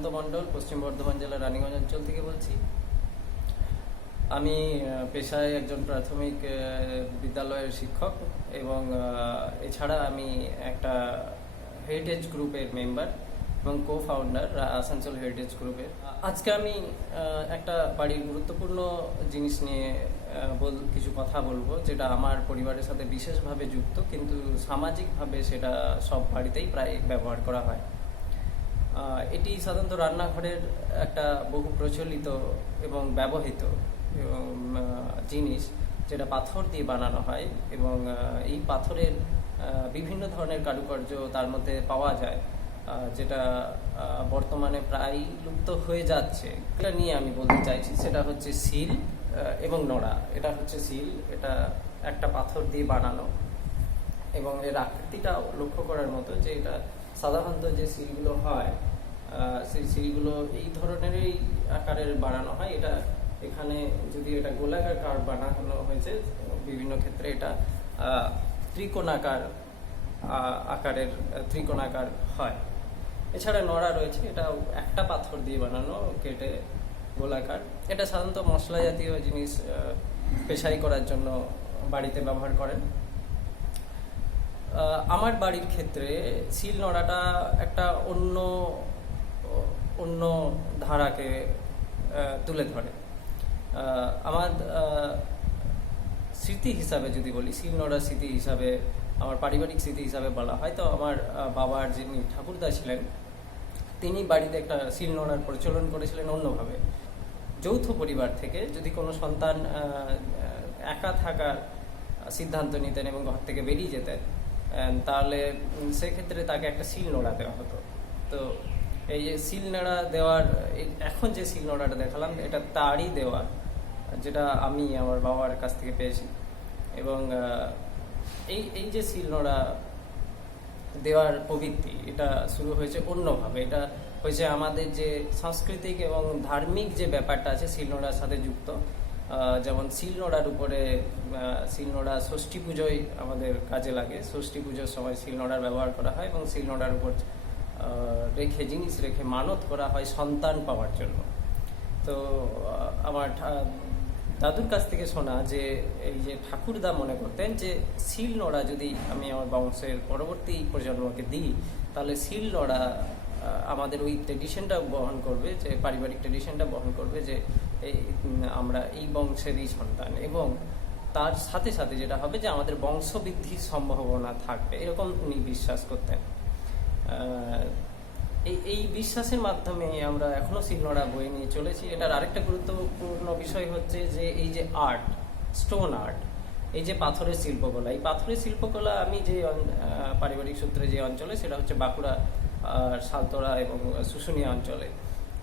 হেমন্ত মণ্ডল, পশ্চিম বর্ধমান জেলার রানীগঞ্জ অঞ্চল থেকে বলছি। আমি পেশায় একজন প্রাথমিক বিদ্যালয়ের শিক্ষক এবং এছাড়া আমি একটা হেরিটেজ গ্রুপের মেম্বার এবং কো-ফাউন্ডার আসানসোল হেরিটেজ গ্রুপের। আজকে আমি একটা বাড়ির গুরুত্বপূর্ণ জিনিস নিয়ে কিছু কথা বলবো, যেটা আমার পরিবারের সাথে বিশেষভাবে যুক্ত, কিন্তু সামাজিকভাবে সেটা সব বাড়িতেই প্রায় ব্যবহার করা হয়। এটি সাধারণত রান্নাঘরের একটা বহু প্রচলিত এবং ব্যবহৃত জিনিস, যেটা পাথর দিয়ে বানানো হয় এবং এই পাথরের বিভিন্ন ধরনের কারুকার্য তার মধ্যে পাওয়া যায়, যেটা বর্তমানে প্রায় লুপ্ত হয়ে যাচ্ছে। এটা নিয়ে আমি বলতে চাইছি, সেটা হচ্ছে সিল এবং নড়া। এটা হচ্ছে সিল, এটা একটা পাথর দিয়ে বানানো এবং এর আকৃতিটা লক্ষ্য করার মতো, যে এটা সাধারণত যে সিলগুলো হয় সেই সিলগুলো এই ধরনেরই আকারের বানানো হয়। এটা এখানে যদি এটা গোলাকার কার্ভ বানানো হয়েছে, বিভিন্ন ক্ষেত্রে এটা ত্রিকোণাকার আকারের ত্রিকোণাকার হয়। এছাড়া নড়া রয়েছে, এটা একটা পাথর দিয়ে বানানো, কেটে গোলাকার। এটা সাধারণত মশলা জাতীয় জিনিস পেশাই করার জন্য বাড়িতে ব্যবহার করেন। আমার বাড়ির ক্ষেত্রে সিল নড়াটা একটা অন্য ধারাকে তুলে ধরে। আমার স্মৃতি হিসাবে যদি বলি, সিল নড়ার স্মৃতি হিসাবে, আমার পারিবারিক স্মৃতি হিসাবে বলা হয়, তো আমার বাবার যিনি ঠাকুরদা ছিলেন, তিনি বাড়িতে একটা সিল নড়ার প্রচলন করেছিলেন অন্যভাবে। যৌথ পরিবার থেকে যদি কোনো সন্তান একা থাকার সিদ্ধান্ত নিতেন এবং ঘর থেকে বেরিয়ে যেতেন, তাহলে সেক্ষেত্রে তাকে একটা সিল নোড়া দেওয়া হতো। তো এই যে সিল নোড়া দেওয়ার, এখন যে সিল নোড়াটা দেখালাম, এটা তারই দেওয়া, যেটা আমি আমার বাবার কাছ থেকে পেয়েছি। এবং এই যে সিল নোড়া দেওয়ার প্রবৃত্তি, এটা শুরু হয়েছে অন্যভাবে। এটা হয়েছে আমাদের যে সাংস্কৃতিক এবং ধার্মিক যে ব্যাপারটা আছে শিলনোড়ার সাথে যুক্ত। যেমন শিলনোড়ার উপরে শিলনোড়া ষষ্ঠী পুজোয় আমাদের কাজে লাগে। ষষ্ঠী পুজোর সময় শিলনোড়ার ব্যবহার করা হয় এবং শিলনোড়ার উপর জিনিস রেখে মানত করা হয় সন্তান পাওয়ার জন্য। তো আমার দাদুর কাছ থেকে শোনা যে এই যে ঠাকুরদা মনে করতেন যে সিল নড়া যদি আমি আমার বংশের পরবর্তী প্রজন্মকে দিই, তাহলে সিল নড়া আমাদের ওই ট্রেডিশনটা বহন করবে, যে পারিবারিক ট্রেডিশনটা বহন করবে, যে আমরা এই বংশেরই সন্তান, এবং তার সাথে সাথে যেটা হবে যে আমাদের বংশবৃদ্ধির সম্ভাবনা থাকবে, এরকম উনি বিশ্বাস করতেন। এই বিশ্বাসের মাধ্যমে আমরা এখনো শিলনোড়া বয়ে নিয়ে চলেছি। এটার আরেকটা গুরুত্বপূর্ণ বিষয় হচ্ছে যে এই যে আর্ট, স্টোন আর্ট, এই যে পাথরের শিল্পকলা, এই পাথরের শিল্পকলা আমি যে পারিবারিক সূত্রে যে অঞ্চলে, সেটা হচ্ছে বাঁকুড়া, সালতোরা এবং শুশুনিয়া অঞ্চলে।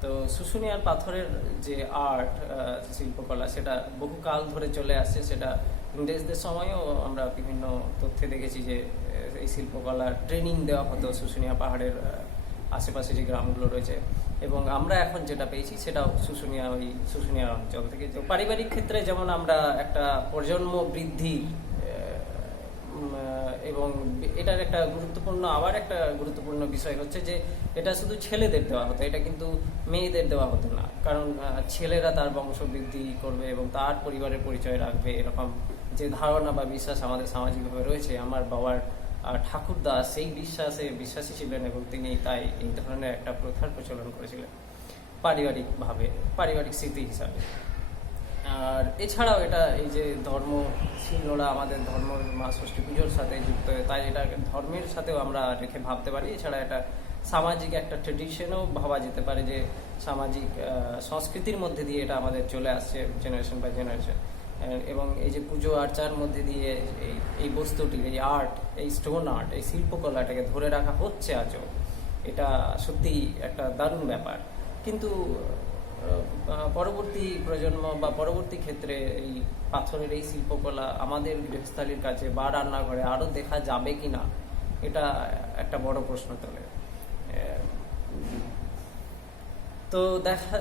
তো শুশুনিয়ার পাথরের যে আর্ট শিল্পকলা, সেটা বহুকাল ধরে চলে আসছে। সেটা ইংরেজদের সময়ও আমরা বিভিন্ন তথ্যে দেখেছি যে এই শিল্পকলার ট্রেনিং দেওয়া হতো শুশুনিয়া পাহাড়ের আশেপাশে যে গ্রামগুলো রয়েছে, এবং আমরা এখন যেটা পেয়েছি সেটাও শুশুনিয়া অঞ্চল থেকে। পারিবারিক ক্ষেত্রে যেমন আমরা একটা প্রজন্ম বৃদ্ধি এবং এটার একটা গুরুত্বপূর্ণ বিষয় হচ্ছে যে এটা শুধু ছেলেদের দেওয়া হতো, এটা কিন্তু মেয়েদের দেওয়া হতো না। কারণ ছেলেরা তার বংশবৃদ্ধি করবে এবং তার পরিবারের পরিচয় রাখবে, এরকম যে ধারণা বা বিশ্বাস আমাদের সামাজিকভাবে রয়েছে। আমার বাবার ঠাকুরদা সেই বিশ্বাসী ছিলেন এবং তিনি তাই এই ধরনের একটা প্রথার প্রচলন করেছিলেন পারিবারিক স্মৃতি হিসাবে। আর এছাড়াও এটা এই যে ধর্ম শিলনোড়া আমাদের ধর্ম মা ষষ্ঠী পুজোর সাথে যুক্ত, তাই এটা ধর্মের সাথেও আমরা রেখে ভাবতে পারি। এছাড়া এটা সামাজিক একটা ট্রেডিশনও ভাবা যেতে পারে, যে সামাজিক সংস্কৃতির মধ্যে দিয়ে এটা আমাদের চলে আসছে জেনারেশন বাই জেনারেশন। এবং এই যে পুজো আর্চার মধ্যে দিয়ে এই বস্তুটি, এই আর্ট, এই স্টোন আর্ট, এই শিল্পকলাটাকে ধরে রাখা হচ্ছে আজও। এটা সত্যি একটা দারুণ ব্যাপার। কিন্তু পরবর্তী প্রজন্ম বা পরবর্তী ক্ষেত্রে এই পাথরের এই শিল্পকলা আমাদের গৃহস্থালির কাছে বা রান্নাঘরে আরও দেখা যাবে কিনা, এটা একটা বড় প্রশ্ন তোলে। তো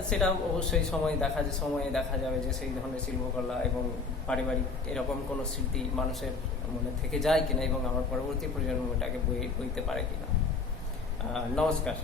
সেটা অবশ্যই সময়ে দেখা যাবে যে সেই ধরনের শিল্পকলা এবং পারিবারিক এরকম কোনো স্মৃতি মানুষের মনে থেকে যায় কিনা, এবং আমার পরবর্তী প্রজন্ম এটাকে বইতে পারে কিনা। নমস্কার।